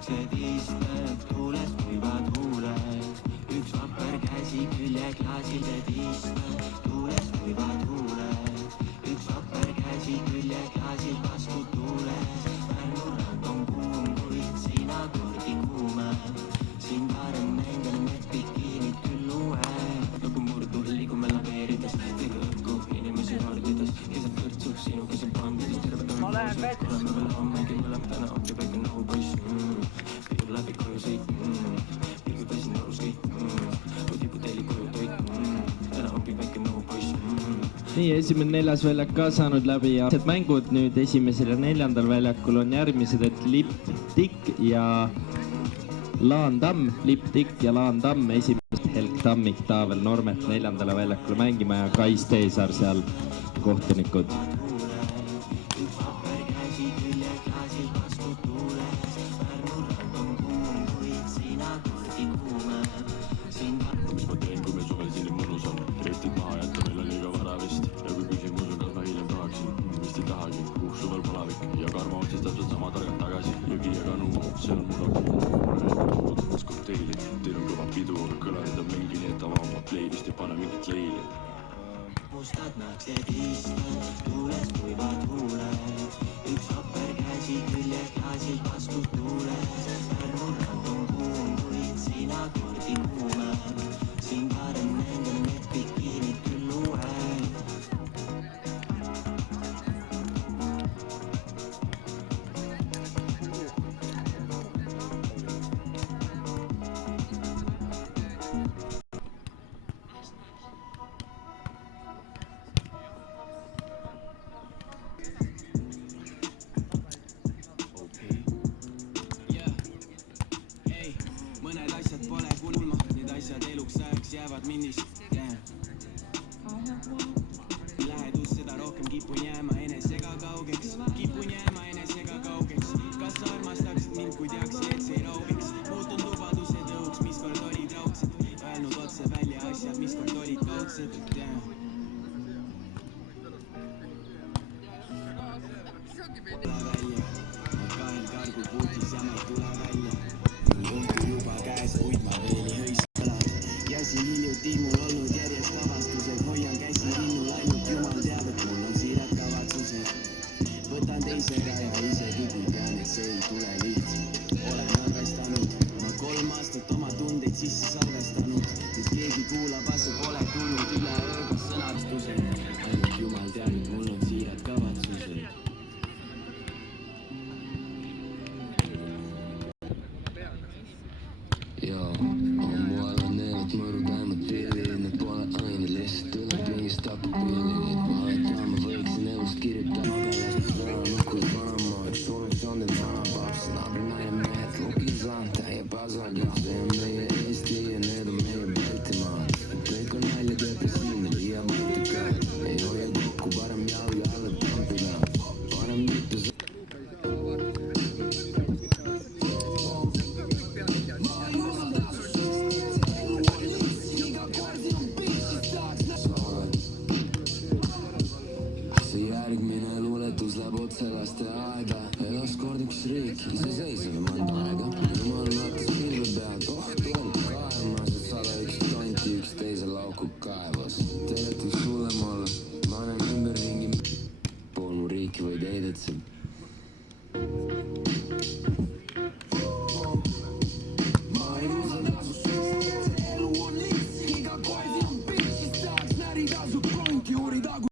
naksed istab tuules kuivad huuled. Üks vapper käsi külje klaasil teed istab tuules kuivad huuled. Üks vapper käsi külje klaasil vastu tuules. Pärnu rand on kuum, kuid sina kordi kuumem. Siin varem näinud need bikiinid küll uued. Nagu murdu liigume laveerides, teega õhku inimesi hordides. Keset kõrtsuks sinu keset pandides, terve tõenäoliselt oleme veel hommegi mõlem täna ongi väike nohu poiss. Pidun läbi koju sõit, pilgu pesin norus kõik, hoodipudelli koju toit, täna ongi väike nohu poiss. Nii, esimene neljas väljak ka saanud läbi ja mängud nüüd esimesel ja neljandal väljakul on järgmised, et Lipp Tikk ja Laan Tamm, Lipp Tikk ja Laan Tamm esimest, Helk Tammik, Taavel Normet neljandale väljakule mängima ja Kais Teesaar seal kohtunikud. Mustad naksed istab tuules kuivad huuled. Üks vapper käsi külje klaasil vastu tuules. Pärnu rand on kuum, kuid sina kordi kuumem. Siin varem näinud need bikiinid küll uued. Mõned asjad pole kulma, need asjad eluks ajaks jäävad mindist. Lähedus seda rohkem kipun jääma enesega kaugeks. Kipun jääma enesega kaugeks. Kas sa armastaksid mind, kui teaks, et see ei raugiks? Muutun lubaduse tõuks, mis kord olid raudsed. Öelnud otse välja asjad, mis kord olid kaudsed. Tule välja, ma kahel kargul puutis ja ma ei tule välja. Õhtu juba käes, kuid ma veel ei hõisalad. Ja siin hiljuti mul olnud järjest avastused. Hoian käsi rinnul, ainult jumal teab, et mul on siirad kavatsused. Võtan teisega ja isegi kui tean, et see ei tule lihtsalt. Olen arvestanud, ma 3 aastat oma tundeid sisse salvestanud. Nüüd keegi kuulab, asu pole tulnud üle ööga sõnastused. Ainult jumal teab, et mul on siirad kavatsused. Joo, muualla neuvot mõru taimud pilli, need pole aine, lihtsalt tuleb pingist tapu pilli. Nüüd ma aitan, ma võiksin elust kirjutada. Magalastus ära nukud vanamaa, üks soluktsioon teeb vana paps. Naabri naine mehed, lukisaan, täie pasaga. See on meie Eesti ja need on meie Baltimaad. Kõik on nalja teete siin, liiab mõttika. Ei hoia kokku, parem jalga alla tampida. Parem mitte laste aeda, elas kord üks riik, iseseisev mõnda aega. Jumal naatas pilve peal, koht on kaemas, et 101 tonti üksteise lauku kaevas. Teletaks hullem olla, ma näen ümberringi, pool mu riiki võid heidetseb. Ma ei usalda su sest, elu on lihts, iga koerdi on bitch'is, tahaks närida su pronki, uurida kui